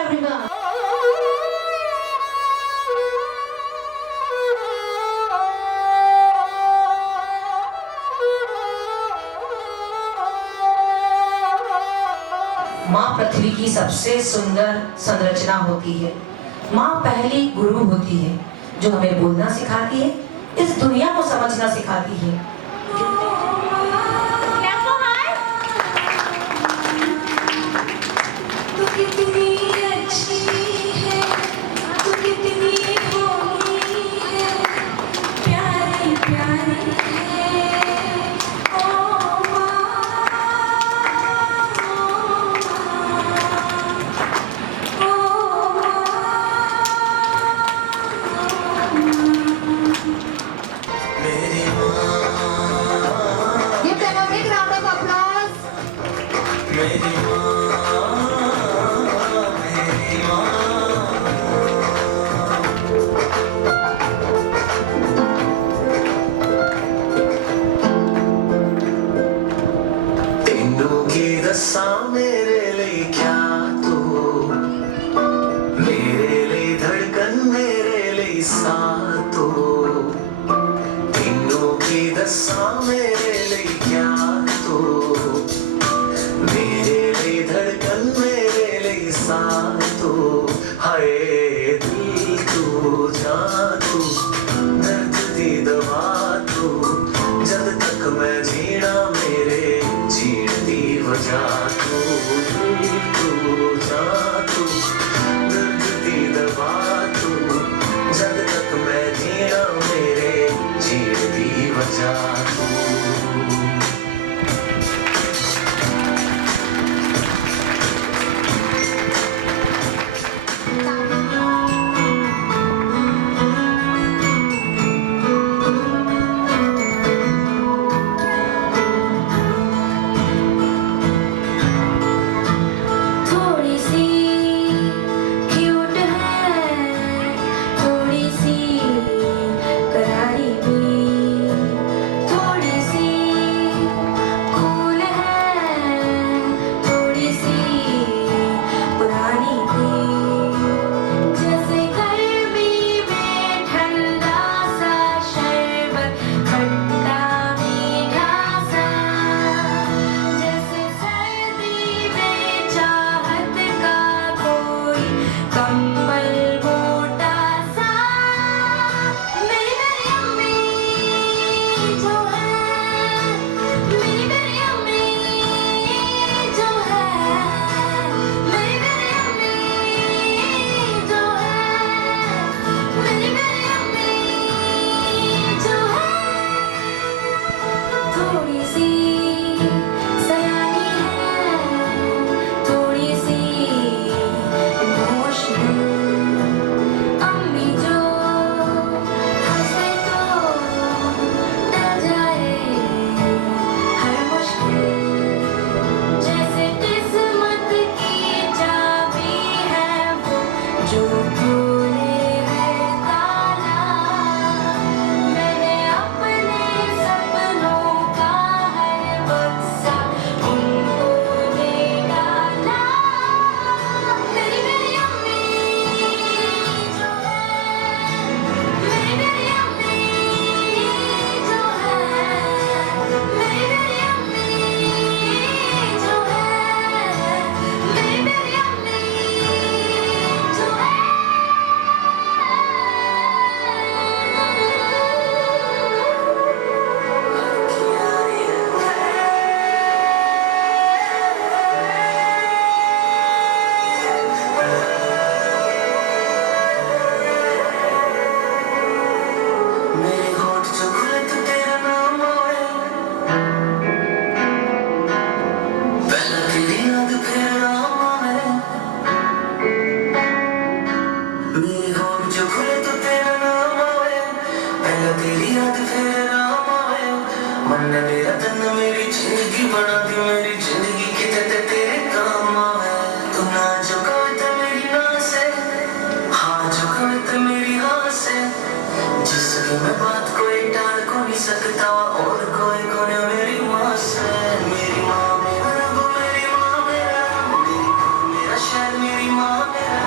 everyone. माँ पृथ्वी की सबसे सुंदर संरचना होती है। माँ पहली गुरु होती है जो हमें बोलना सिखाती है, इस दुनिया को समझना सिखाती है। मेरे लिए क्या तू, मेरे लिए धड़कन, मेरे लिए साथ तू, तीनों की दशा मेरे लिए क्या तू, मेरे लिए धड़कन, मेरे लिए साथ तू, हाय दिल तू जा तू, दर्द दी दवा तू, जब तक मैं जीना मेरे जीण दी वजह तू, तू जा तू, दर्द दी दवा तू, जब तक मैं जीना मेरे जीण दी वजह तू। मेरी माँ मेरा, मेरी माँ मेरा शहर, मेरी माँ मेरा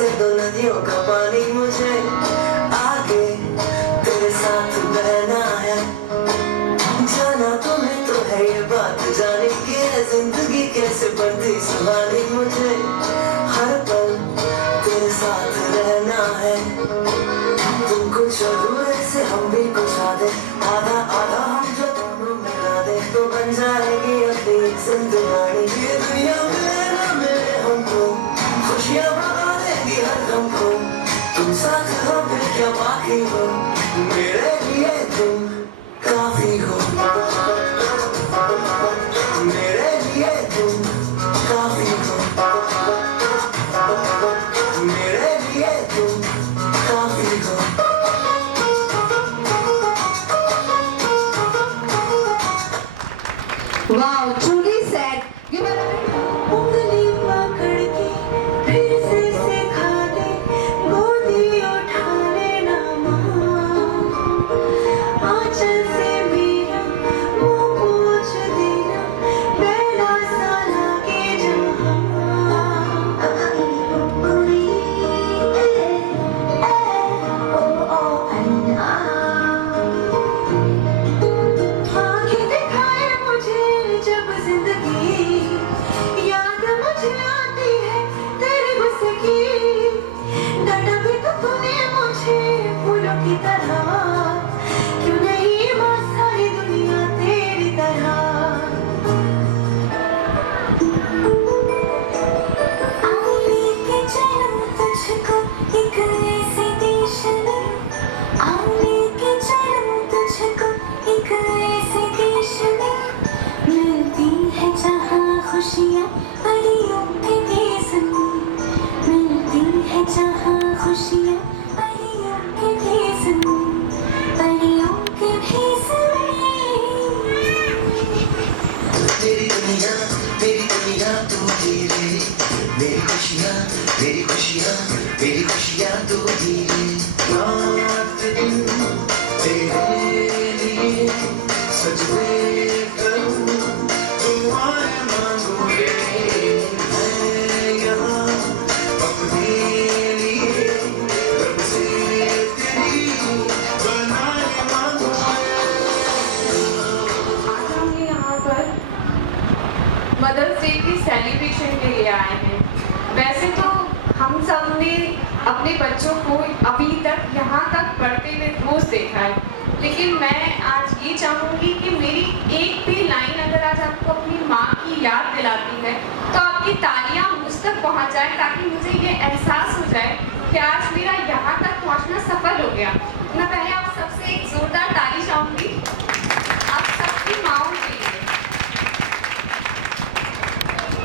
जैसे दो नदियों का पानी मुझे आगे तेरे साथ बहना है। जाना तुम्हें तो है ये बात, जाने की है जिंदगी कैसे बनती सुहानी, मुझे हर पल तेरे साथ रहना है। तुम कुछ अधूरे से हम भी कुछ आधे, आधा आधा हम जो दोनों मिला दे तो बन जाएगी अपनी एक जिंदगानी। ये दुनिया मिले ना मिले हमको, खुशियाँ बढ़ा देगी हर गम को। तुम साथ हो फिर क्या बाकी हो, मेरे लिए तुम काफी हो। मेरे लिए तुम काफी हो, मेरे लिए तुम काफी हो। Wow, truly sad. You were उंगली पकड़ के फिर से सिखा दे, गोदी उठा लेना माँ। आंचल से मेरा मुँह पोंछ देना, पहला सा लागे जहाँ। आँखें दिखाए मुझे जब जिंदगी, याद मुझे आती है तेरे गुस्से की। डांटा भी तो तूने मुझे फूलों की तरह, क्यों नहीं माँ सारी दुनिया तेरी तरह। लेके चलूं तुझको एक ऐसे देश में, लेके चलूं तुझको एक ऐसे देश में, मिलती है जहाँ खुशियाँ परियों के देश में, मिलती है जहाँ खुशियाँ परियों के देश में, परियों के भेष में। मेरी दुनिया तू ही रे, मेरी खुशियाँ मेरी खुशियाँ मेरी खुशियाँ तू ही रे। रात दिन तेरे लिए सजदे करूँ, दुआएं मांगू रे। मैं यहाँ अपने लिए रब से तेरी बनाए मांगू। आज हम यहाँ पर मदर्स डे की सेलिब्रेशन के लिए आए हैं। वैसे तो हम सब ने अपने बच्चों को अभी तक यहाँ तक पढ़ते हुए रोज देखा है, लेकिन मैं आज ये चाहूँगी कि मेरी एक भी लाइन अगर आज आपको अपनी माँ की याद दिलाती है तो आपकी तालियां मुझ तक पहुँच जाए, ताकि मुझे ये एहसास हो जाए कि आज मेरा यहाँ तक पहुँचना सफल हो गया। मैं पहले आप सबसे एक जोरदार ताली चाहूँगी आप सबकी माँओं के लिए।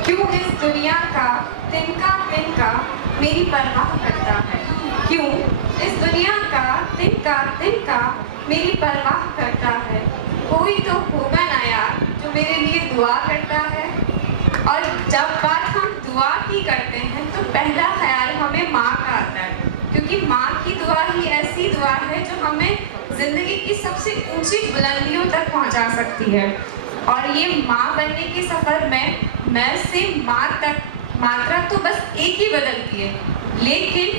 क्यों इस दुनिया का तिनका मेरी परवाह करता है, क्यों इस दुनिया का तिनका मेरी परवाह करता है। कोई तो होगा ना यार जो मेरे लिए दुआ करता है। और जब बात हम दुआ की करते हैं तो पहला ख्याल हमें माँ का आता है, क्योंकि माँ की दुआ ही ऐसी दुआ है जो हमें जिंदगी की सबसे ऊंची बुलंदियों तक पहुँचा सकती है। और ये माँ बनने के सफर में मैं से माँ तक मात्रा तो बस एक ही बदलती है, लेकिन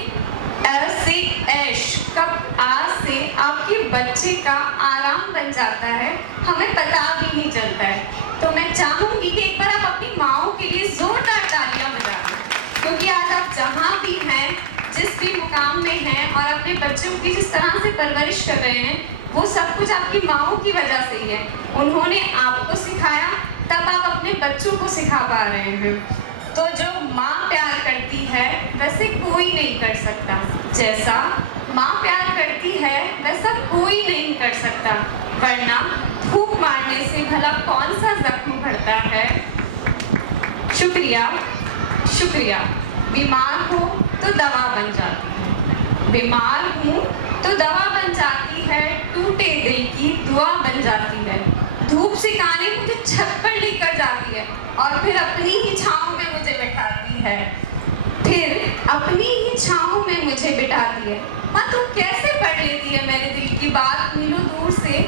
से ऐश कब आज से आपके बच्चे का आराम बन जाता है हमें पता भी नहीं चलता है। तो मैं चाहूंगी कि एक बार आप अपनी माँओं के लिए जोरदार तालियां बजा दें, क्योंकि आज आप जहाँ भी हैं, जिस भी मुकाम में हैं और अपने बच्चों की जिस तरह से परवरिश कर रहे हैं, वो सब कुछ आपकी माँओं की वजह से ही है। उन्होंने आपको सिखाया, तब आप अपने बच्चों को सिखा पा रहे हैं। तो जो माँ प्यार करती है वैसे कोई नहीं कर सकता, जैसा माँ प्यार करती है वैसा कोई नहीं कर सकता। वरना धूप मारने से भला कौन सा जख्म भरता है। शुक्रिया शुक्रिया। बीमार हो तो दवा बन जाती है, बीमार हूँ तो दवा बन जाती है, टूटे दिल की दुआ बन जाती है। धूप सिकाने मुझे छत पर लेकर जाती है और फिर अपनी ही छाँव में मुझे बिठाती है, फिर अपनी ही छाँव में मुझे बिठाती है। माँ तू कैसे पढ़ लेती है मेरे दिल की बात मीलों दूर से।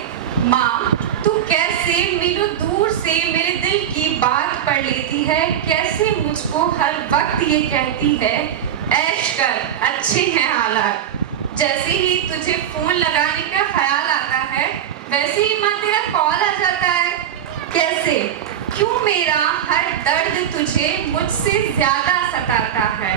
माँ तू कैसे मीलों दूर से मेरे दिल की बात पढ़ लेती है, कैसे मुझको हर वक्त ये कहती है ऐश कर, अच्छे हैं हालात। जैसे ही तुझे फोन लगाने का ख्याल आता है वैसे ही माँ तेरा कॉल आ जाता है। कैसे, क्यों मेरा हर दर्द तुझे मुझसे ज्यादा सताता है?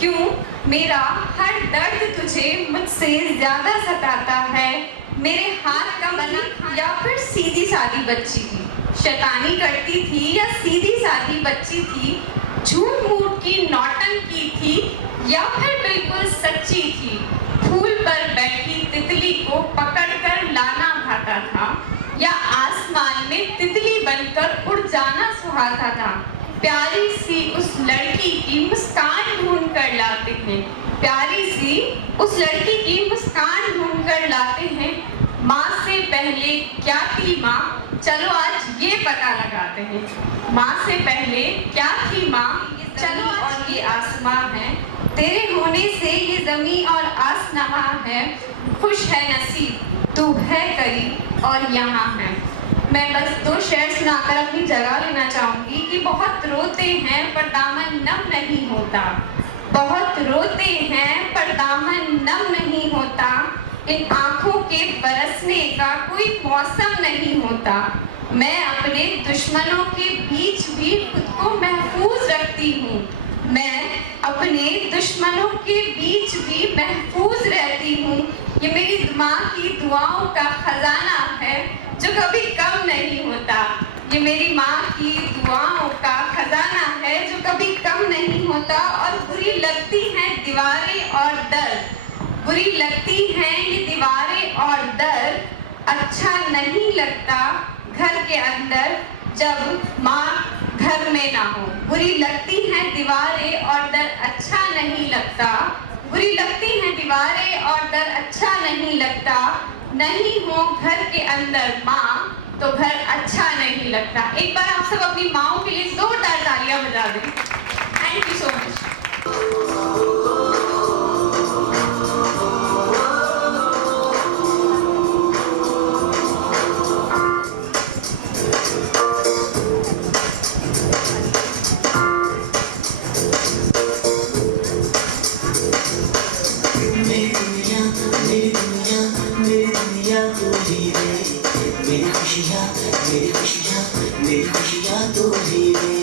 क्यों मेरा हर दर्द तुझे मुझसे ज्यादा सताता है? मेरे हाथ का बना या फिर सीधी सादी बच्ची थी, शैतानी करती थी या सीधी सादी बच्ची थी, झूठ मूठ की नौटंकी थी या फिर बिल्कुल सच्ची थी? फूल पर बैठी तितली को पकड़कर लाना भाता था या आसमान में तितली बनकर उड़ जाना सुहाता था? प्यारी सी उस लड़की की मुस्कान ढूंढ कर लाते हैं, प्यारी सी उस लड़की की मुस्कान ढूंढ कर लाते हैं। माँ से पहले क्या थी माँ, चलो आज ये पता लगाते हैं। माँ से पहले क्या थी माँ, चलो और ये आसमां है, तेरे होने से ये जमी और आसमां है। खुश है नसीब तू है करीब और यहाँ है। मैं बस 2 शेर सुनाकर अपनी जगह लेना चाहूंगी कि बहुत रोते हैं पर दामन नम नहीं होता, बहुत रोते हैं पर दामन नम नहीं होता। इन आंखों के बरसने का कोई मौसम नहीं होता। मैं अपने दुश्मनों के बीच भी खुद को महफूज रखती हूँ, मैं अपने दुश्मनों के बीच भी महफूज रहती हूँ। ये मेरी माँ की दुआओं का खजाना है जो कभी कम नहीं होता। ये मेरी माँ की दुआओं का खजाना है जो कभी कम नहीं होता। और बुरी लगती हैं दीवारें और दर, बुरी लगती हैं ये दीवारें और दर, अच्छा नहीं लगता घर के अंदर जब माँ घर में ना हो। बुरी लगती हैं दीवारें और दर, अच्छा नहीं लगता, बुरी लगती हैं दीवारें और दर, अच्छा नहीं लगता। नहीं हो घर के अंदर माँ तो घर अच्छा नहीं लगता। एक बार आप सब अपनी माँओं के लिए जोरदार तालियां बजा दें। Thank you so much. मेरी खुशियाँ तो ही रे।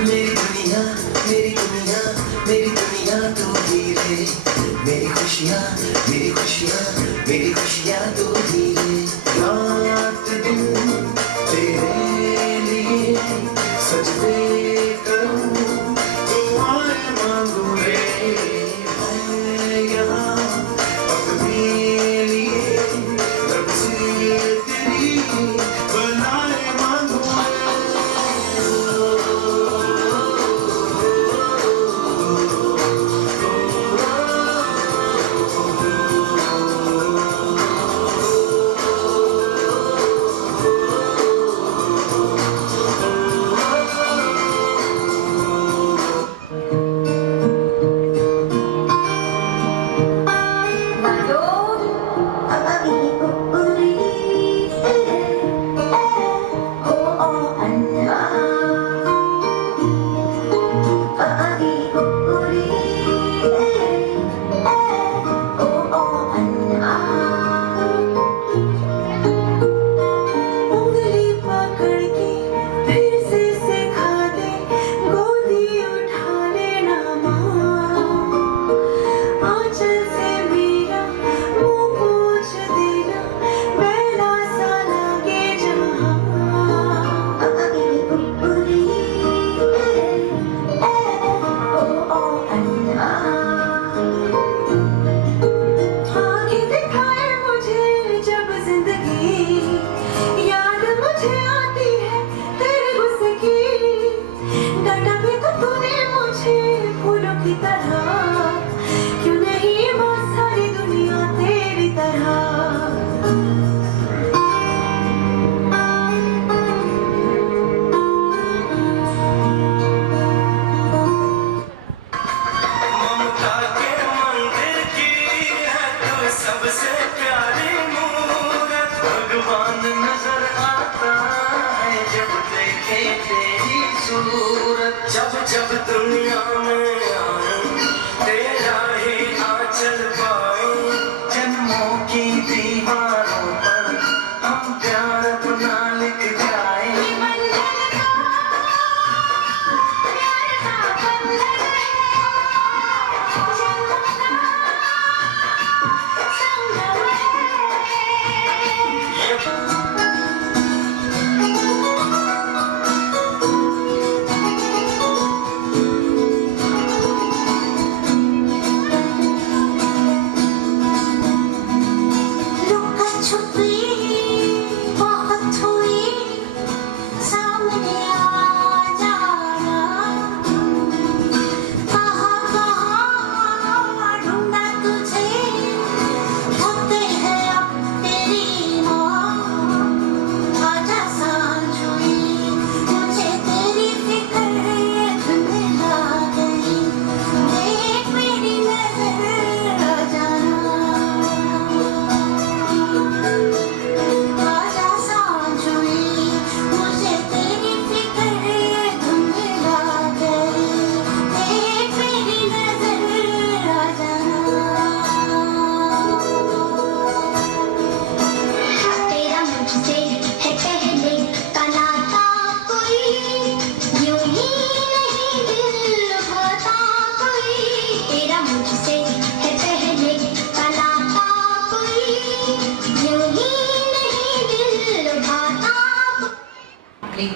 मेरी दुनिया मेरी दुनिया मेरी दुनिया तो ही रे। मेरी खुशियाँ मेरी खुशियाँ मेरी खुशियाँ तो ही रे। रात दिन तेरे लिए सजदे करूँ, दुआएं मांगू रे। मैं यहाँ अपने लिए रब से तेरी बनाए मांगू। उंगली पकड़ के फिर से सिखा दे, गोदी उठा लेना माँ। आंचल से मेरा मुंह पोंछ देना, बेला सा लगे जहाँ। आंखें दिखाए मुझे जब जिंदगी, याद मुझे आती है तेरे गुस्से की। डांटा भी तो तूने मुझे फूलों की तरह, क्यों नहीं माँ सारी दुनिया तेरी तरह। ममता के मंदिर की है तू सबसे प्यारी मूरत। भगवान नजर आता है जब देखे तेरी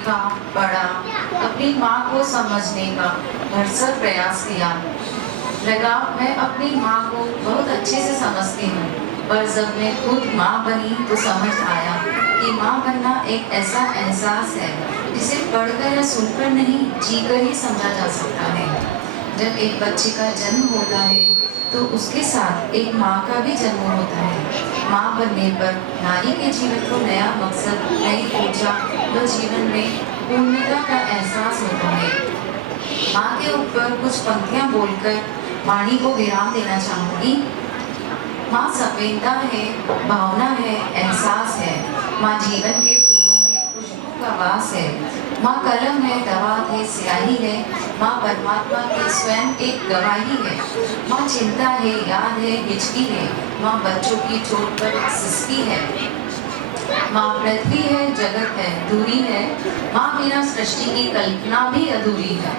देखा, पढ़ा, अपनी माँ को समझने का भरसक प्रयास किया। लगा मैं अपनी माँ को बहुत अच्छे से समझती हूँ, पर जब मैं खुद माँ बनी तो समझ आया कि माँ बनना एक ऐसा एहसास है जिसे पढ़कर या सुनकर नहीं, जीकर ही समझा जा सकता है। जब एक बच्चे का जन्म होता है तो उसके साथ एक माँ का भी जन्म होता है। माँ बनने पर नारी के जीवन को नया मकसद, नई ऊर्जा व जीवन में पूर्णता का एहसास होता है। माँ के ऊपर कुछ पंक्तियाँ बोलकर वाणी को विराम देना चाहूँगी। माँ संवेदना है, भावना है, एहसास है। माँ जीवन के फूलों में खुशबू का वास है। माँ कलम है, दवात है, स्याही है। माँ परमात्मा की स्वयं एक गवाही है। माँ चिंता है, याद है, हिचकी है। माँ बच्चों की चोट पर सिसकी है। माँ पृथ्वी है, जगत है, दूरी है। माँ बिना सृष्टि की कल्पना भी अधूरी है।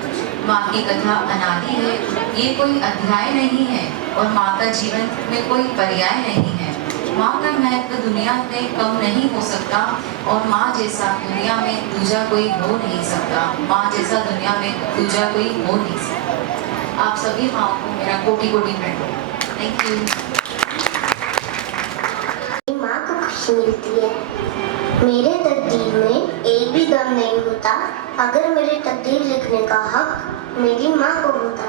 माँ की कथा अनादि है, ये कोई अध्याय नहीं है, और माँ का जीवन में कोई पर्याय नहीं है। माँ का महत्व दुनिया में कम नहीं हो सकता, और माँ जैसा दुनिया में दूजा कोई हो नहीं सकता। माँ जैसा दुनिया में दूजा कोई हो नहीं सकता। आप सभी माँ को मेरा कोटि कोटि प्रणाम। Thank you. माँ को खुशी मिलती है। मेरे तकदीर में एक भी गम नहीं होता अगर मेरे तकदीर लिखने का हक मेरी माँ को होता।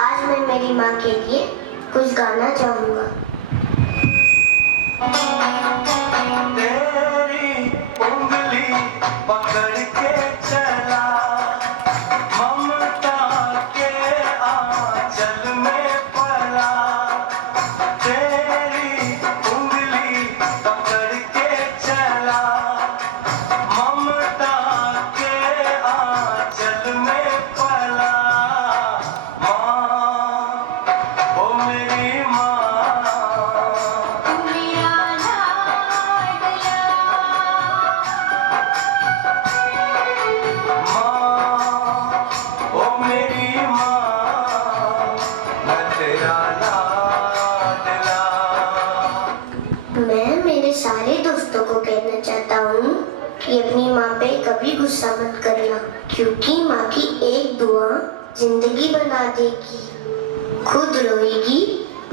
आज मैं मेरी माँ के लिए कुछ गाना चाहूँगा। तेरी उंगली पकड़ के चला, ममता के आंचल में पला। तेरी उंगली पकड़ के चला, ममता के आंचल में पला। माँ, ओ मेरी माँ, मैं मेरे सारे दोस्तों को कहना चाहता हूँ कि अपनी माँ पे कभी गुस्सा मत करना, क्योंकि माँ की एक दुआ जिंदगी बना देगी। खुद रोएगी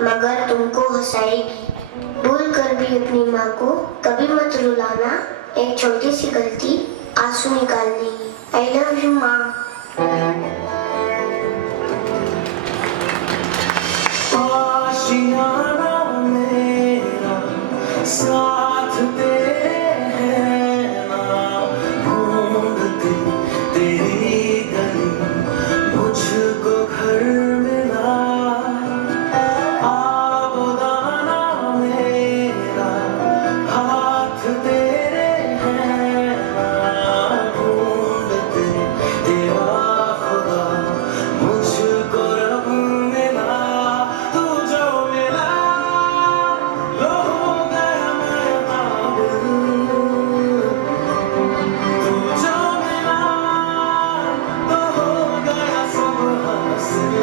मगर तुमको हंसाएगी। भूल कर भी अपनी माँ को कभी मत रुलाना, एक छोटी सी गलती आंसू निकाल देगी। आई लव यू माँ। आशियाना मेरा साथ तेरे है ना, ढूंढती तेरी गली मुझको घर मिला। आबोदाना मेरा हाथ तेरे है ना, ढूंढते तेरा खुदा मुझको रब मिला। तू जो मिला लो हो गया मैं काबिल। तू जो मिला तो हो गया सब हासिल।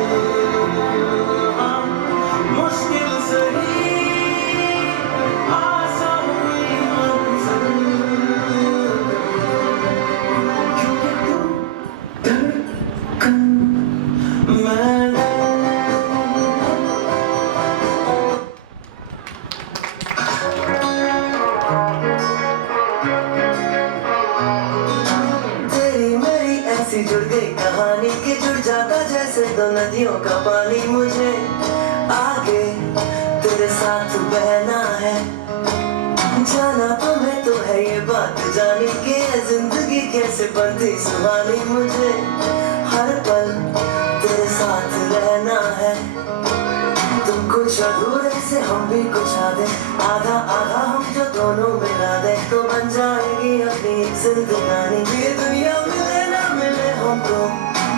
मुश्किल से ही आसान हुई मंजिल, क्योंकि तू धड़कन मैंने। तेरी मेरी ऐसी जुड़ गई कहानी कि जुड़ जाता जैसे दो नदियों का पानी। मुझे आगे तेरे साथ बहना है, जाना तुम्हें तो है ये बात जानी कि ये जिंदगी कैसे बनती सुहानी। मुझे हर पल तेरे साथ रहना है, तुम कुछ अधूरे से हम भी कुछ आधे, आधा आधा हम जो दोनों मिला दे तो बन जाएगी अपनी एक जिंदगानी। ये दुनिया मिले ना मिले हमको,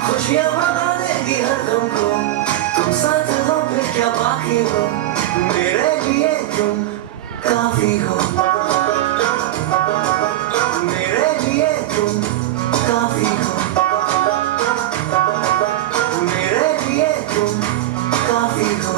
खुशियाँ बढ़ा देगी हर गम को। तुम साथ हो फिर क्या बाकी हो, मेरे लिए तुम काफी हो। मेरे लिए तुम काफी हो। मेरे लिए तुम काफी हो।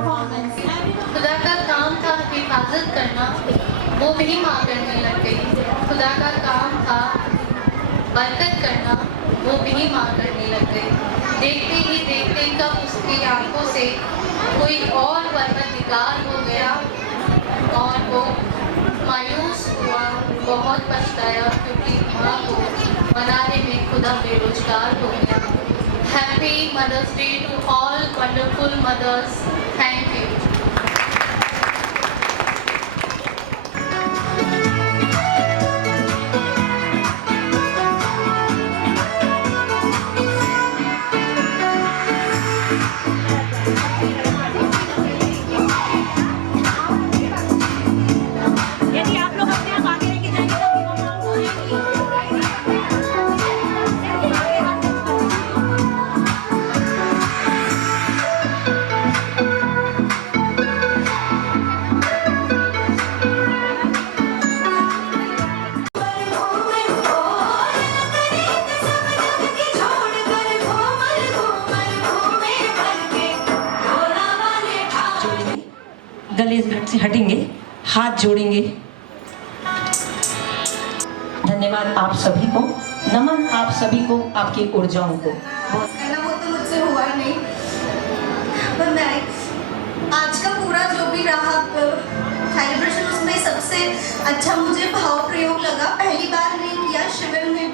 परफॉर्मेंस। खुदा का काम था हिफाजत करना, वो भी माँ करने लग गई। खुदा का काम था बरकत करना, वो भी माँ करने लग गई। देखते ही देखते कब उसकी आंखों से कोई और परवरदिगार हो गया और वो मायूस हुआ, बहुत पछताया क्योंकि माँ को मनाने में खुदा बेरोजगार हो गया। Happy mother's day to all wonderful mothers. Thank you. यदि आप लोग अपने आप आगे लेके जाएंगे तो गले से हटेंगे, हाथ जोड़ेंगे। धन्यवाद आप सभी को, नमन आप सभी को, आपकी ऊर्जाओं को। कहना वो तो मुझसे हुआ नहीं, पर मैं आज का पूरा जो भी रहा सेलिब्रेशन, उसमें सबसे अच्छा मुझे भाव प्रयोग लगा। पहली बार नहीं किया, शिविर में